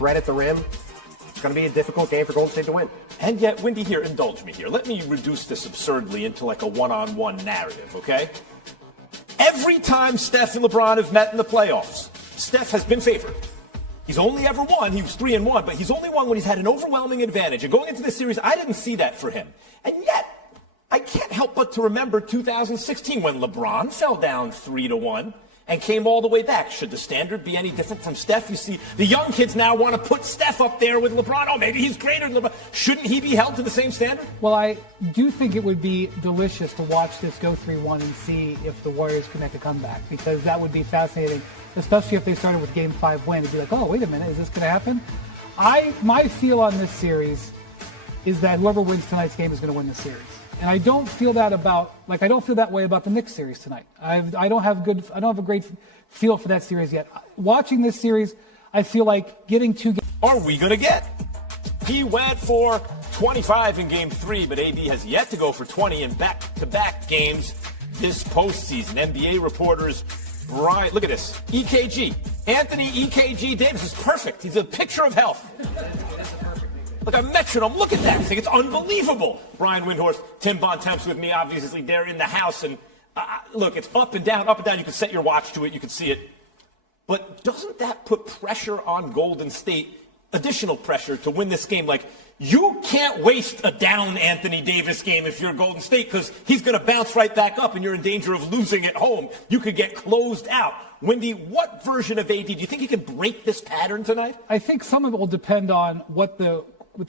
Right at the rim. It's going to be a difficult game for Golden State to win. And yet, Windy, here, indulge me here. Let me reduce this absurdly into like a one-on-one narrative, okay? Every time Steph and LeBron have met in the playoffs, Steph has been favored. He's only ever won. He was 3-1, but he's only won when he's had an overwhelming advantage. And going into this series, I didn't see that for him. And yet, I can't help but to remember 2016 when LeBron fell down 3-1 and came all the way back. Should the standard be any different from Steph? You see, the young kids now want to put Steph up there with LeBron. Oh, maybe he's greater than LeBron. Shouldn't he be held to the same standard? Well, I do think it would be delicious to watch this go 3-1 and see if the Warriors can make a comeback, because that would be fascinating, especially if they started with Game 5 win. It'd be like, oh, wait a minute, is this going to happen? My feel on this series is that whoever wins tonight's game is going to win the series. And I don't feel that way about the Knicks series tonight. I don't have a great feel for that series yet. Watching this series, I feel like getting two games. Are we going to get? He went for 25 in Game 3, but AD has yet to go for 20 in back-to-back games this postseason. NBA reporters, right? Look at this. EKG. Anthony EKG Davis is perfect. He's a picture of health. Like a metronome. Look at that thing. It's unbelievable. Brian Windhorst, Tim Bontemps with me. Obviously, they're in the house. And look, it's up and down, up and down. You can set your watch to it. You can see it. But doesn't that put pressure on Golden State, additional pressure to win this game? Like, you can't waste a down Anthony Davis game if you're Golden State, because he's going to bounce right back up and you're in danger of losing at home. You could get closed out. Wendy, what version of AD, do you think he can break this pattern tonight? I think some of it will depend on what the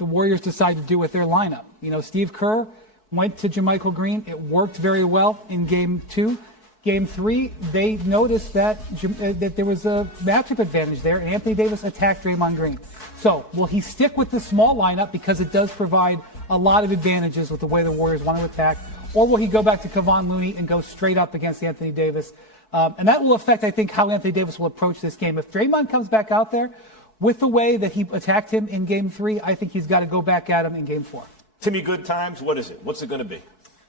Warriors decide to do with their lineup. You know, Steve Kerr went to JaMychal Green. It worked very well in Game 2. Game 3, they noticed that there was a matchup advantage there, and Anthony Davis attacked Draymond Green. So, will he stick with the small lineup because it does provide a lot of advantages with the way the Warriors want to attack, or will he go back to Kevon Looney and go straight up against Anthony Davis? And that will affect, I think, how Anthony Davis will approach this game. If Draymond comes back out there with the way that he attacked him in Game 3, I think he's got to go back at him in Game 4. Timmy, good times, what is it? What's it going to be?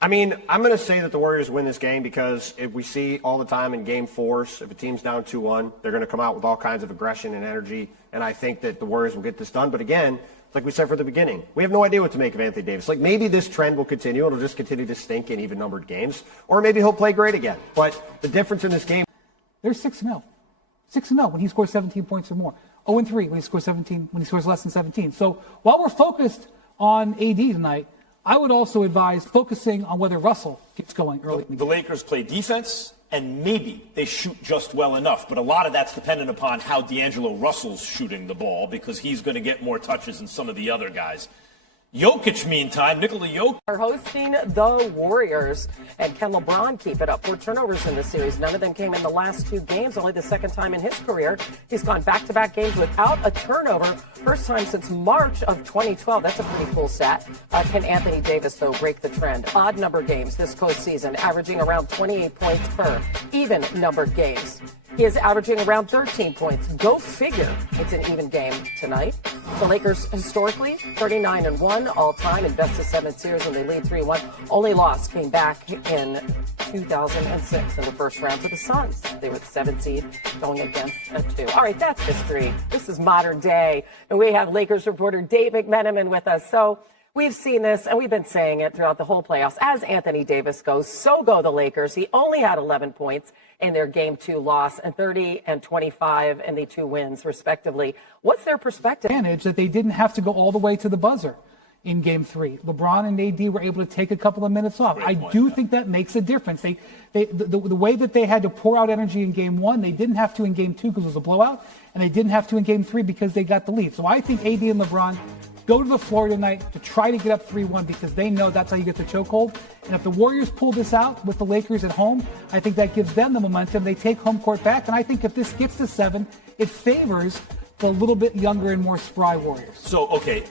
I mean, I'm going to say that the Warriors win this game because if we see all the time in Game 4s, if a team's down 2-1, they're going to come out with all kinds of aggression and energy, and I think that the Warriors will get this done. But again, like we said from the beginning, we have no idea what to make of Anthony Davis. Like, maybe this trend will continue. It'll just continue to stink in even-numbered games, or maybe he'll play great again. But the difference in this game... They're 6-0. 6-0 when he scores 17 points or more. 0-3 when he scores 17, when he scores less than 17. So while we're focused on AD tonight, I would also advise focusing on whether Russell gets going early. The Lakers play defense, and maybe they shoot just well enough. But a lot of that's dependent upon how D'Angelo Russell's shooting the ball, because he's going to get more touches than some of the other guys. Jokic, meantime, Nikola Jokic are hosting the Warriors. And can LeBron keep it up? 4 turnovers in the series. None of them came in the last 2 games, only the second time in his career. He's gone back-to-back games without a turnover. First time since March of 2012. That's a pretty cool stat. Can Anthony Davis, though, break the trend? Odd number games this postseason, averaging around 28 points per. Even numbered games, he is averaging around 13 points. Go figure. It's an even game tonight. The Lakers historically 39-1 all-time in best-of-7 series when they lead 3-1. Only loss came back in 2006 in the first round to the Suns. They were the 7th seed going against a 2. All right, that's history. This is modern day. And we have Lakers reporter Dave McMenamin with us. So we've seen this, and we've been saying it throughout the whole playoffs. As Anthony Davis goes, so go the Lakers. He only had 11 points in their Game 2 loss, and 30 and 25 in the 2 wins, respectively. What's their perspective? Advantage that they didn't have to go all the way to the buzzer in Game 3. LeBron and AD were able to take a couple of minutes off. I do think that makes a difference. The way that they had to pour out energy in Game 1, they didn't have to in Game 2 because it was a blowout, and they didn't have to in Game 3 because they got the lead. So I think AD and LeBron go to the floor tonight to try to get up 3-1 because they know that's how you get the chokehold. And if the Warriors pull this out with the Lakers at home, I think that gives them the momentum. They take home court back. And I think if this gets to 7, it favors the little bit younger and more spry Warriors. So, okay,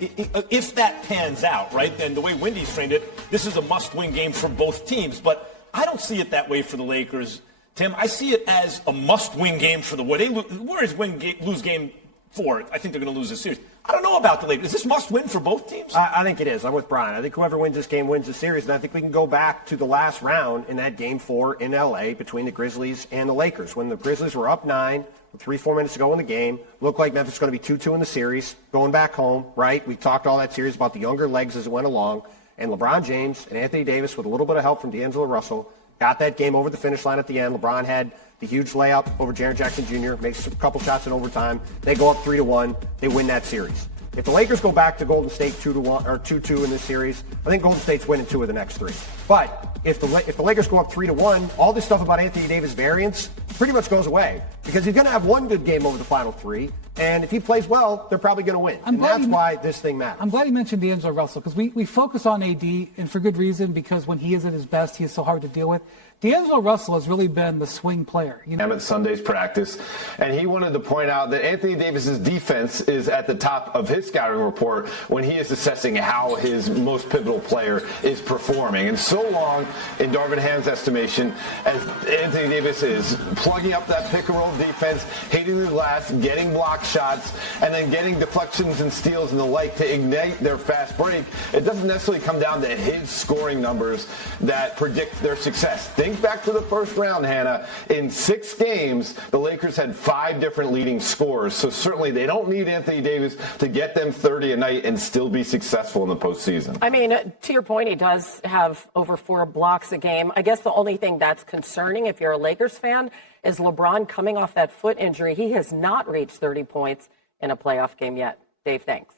if that pans out, right, then the way Wendy's framed it, this is a must-win game for both teams. But I don't see it that way for the Lakers, Tim. I see it as a must-win game for the Warriors. Warriors lose game 4th, I think they're going to lose the series. I don't know about the Lakers. Is this must win for both teams? I think it is. I'm with Brian. I think whoever wins this game wins the series, and I think we can go back to the last round in that Game 4 in L.A. between the Grizzlies and the Lakers. When the Grizzlies were up 9, with 3-4 minutes to go in the game, looked like Memphis was going to be 2-2 in the series, going back home, right? We talked all that series about the younger legs as it went along, and LeBron James and Anthony Davis, with a little bit of help from D'Angelo Russell, got that game over the finish line at the end. LeBron had the huge layup over Jaren Jackson Jr., makes a couple shots in overtime. They go up 3-1. They win that series. If the Lakers go back to Golden State 2-1 or 2-2 in this series, I think Golden State's winning 2 of the next 3. But if the Lakers go up 3-1, all this stuff about Anthony Davis variance pretty much goes away because he's going to have one good game over the final 3. And if he plays well, they're probably going to win. And that's why this thing matters. I'm glad you mentioned D'Angelo Russell because we focus on AD, and for good reason, because when he is at his best, he is so hard to deal with. D'Angelo Russell has really been the swing player. I'm at Sunday's practice, and he wanted to point out that Anthony Davis's defense is at the top of his scouting report when he is assessing how his most pivotal player is performing. And so long, in Darvin Ham's estimation, as Anthony Davis is plugging up that pick-and-roll defense, hitting the glass, getting block shots, and then getting deflections and steals and the like to ignite their fast break, it doesn't necessarily come down to his scoring numbers that predict their success. Think back to the first round, Hannah. In 6 games, the Lakers had 5 different leading scorers. So certainly they don't need Anthony Davis to get them 30 a night and still be successful in the postseason. I mean, to your point, he does have over 4 blocks a game. I guess the only thing that's concerning if you're a Lakers fan is LeBron coming off that foot injury. He has not reached 30 points in a playoff game yet. Dave, thanks.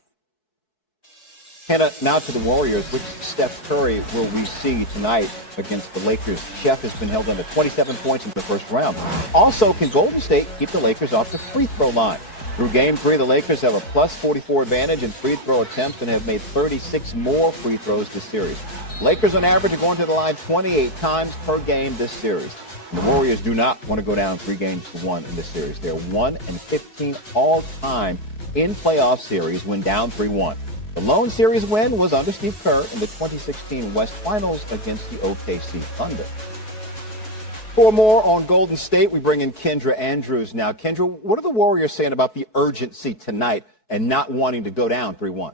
Hannah, now to the Warriors. Which Steph Curry will we see tonight against the Lakers? Chef has been held under 27 points in the first round. Also, can Golden State keep the Lakers off the free throw line? Through Game 3, the Lakers have a plus 44 advantage in free throw attempts and have made 36 more free throws this series. Lakers on average are going to the line 28 times per game this series. And the Warriors do not want to go down 3-1 in this series. They're 1-15 all-time in playoff series when down 3-1. The lone series win was under Steve Kerr in the 2016 West Finals against the OKC Thunder. For more on Golden State, we bring in Kendra Andrews now. Kendra, what are the Warriors saying about the urgency tonight and not wanting to go down 3-1?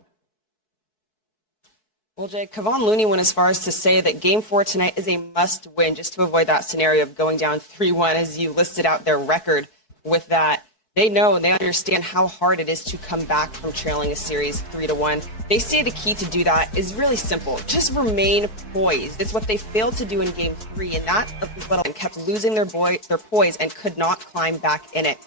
Well, Jay, Kevon Looney went as far as to say that Game 4 tonight is a must-win just to avoid that scenario of going down 3-1, as you listed out their record with that. They know and they understand how hard it is to come back from trailing a series 3-1. They say the key to do that is really simple. Just remain poised. It's what they failed to do in Game 3, and that little and kept losing their poise and could not climb back in it.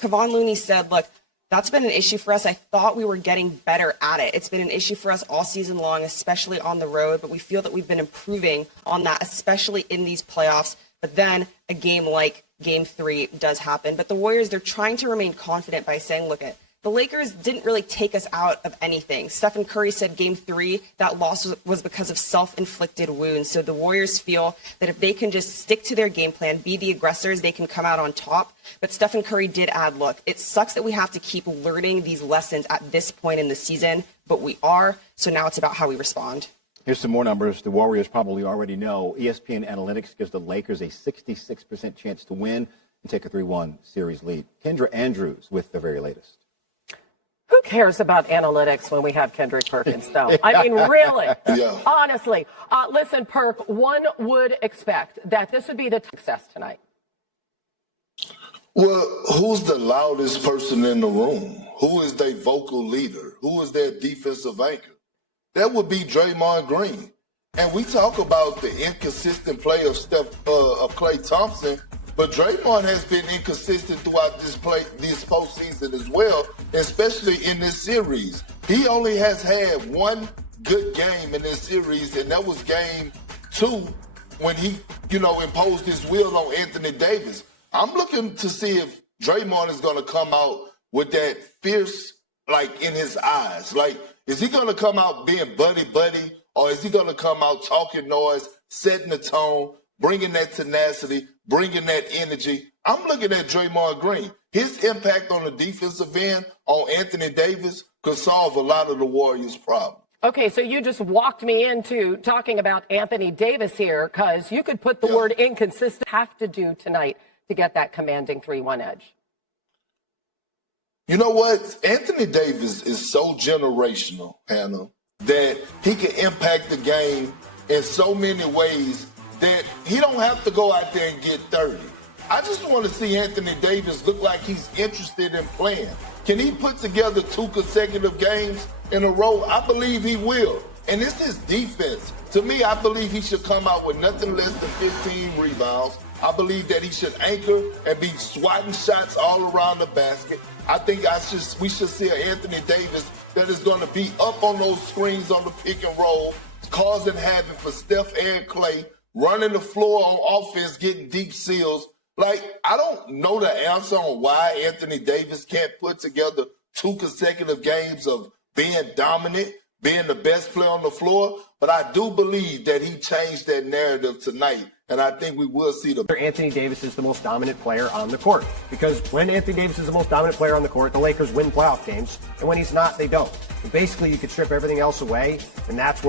Kevon Looney said, look, that's been an issue for us. I thought we were getting better at it. It's been an issue for us all season long, especially on the road, but we feel that we've been improving on that, especially in these playoffs. But then a game like Game 3 does happen. But the Warriors, they're trying to remain confident by saying, look, the Lakers didn't really take us out of anything. Stephen Curry said Game 3, that loss was because of self-inflicted wounds. So the Warriors feel that if they can just stick to their game plan, be the aggressors, they can come out on top. But Stephen Curry did add, look, it sucks that we have to keep learning these lessons at this point in the season, but we are. So now it's about how we respond. Here's some more numbers the Warriors probably already know. ESPN Analytics gives the Lakers a 66% chance to win and take a 3-1 series lead. Kendra Andrews with the very latest. Who cares about analytics when we have Kendrick Perkins, though? I mean, really? Yeah. Honestly. Listen, Perk, one would expect that this would be the success tonight. Well, who's the loudest person in the room? Who is their vocal leader? Who is their defensive anchor? That would be Draymond Green. And we talk about the inconsistent play of Klay Thompson, but Draymond has been inconsistent throughout this postseason as well, especially in this series. He only has had one good game in this series, and that was Game 2 when he, imposed his will on Anthony Davis. I'm looking to see if Draymond is going to come out with that fierce, in his eyes. Is he going to come out being buddy-buddy, or is he going to come out talking noise, setting the tone, bringing that tenacity, bringing that energy? I'm looking at Draymond Green. His impact on the defensive end on Anthony Davis could solve a lot of the Warriors' problems. Okay, so you just walked me into talking about Anthony Davis here, because you could put the word inconsistent have to do tonight to get that commanding 3-1 edge. You know what? Anthony Davis is so generational, Hannah, that he can impact the game in so many ways that he don't have to go out there and get 30. I just want to see Anthony Davis look like he's interested in playing. Can he put together 2 consecutive games in a row? I believe he will. And it's his defense. To me, I believe he should come out with nothing less than 15 rebounds. I believe that he should anchor and be swatting shots all around the basket. I think we should see an Anthony Davis that is going to be up on those screens on the pick and roll, causing havoc for Steph and Clay, running the floor on offense, getting deep steals. Like, I don't know the answer on why Anthony Davis can't put together 2 consecutive games of being dominant, being the best player on the floor, but I do believe that he changed that narrative tonight, and I think we will see the... Anthony Davis is the most dominant player on the court, because when Anthony Davis is the most dominant player on the court, the Lakers win playoff games, and when he's not, they don't. And basically, you could strip everything else away, and that's what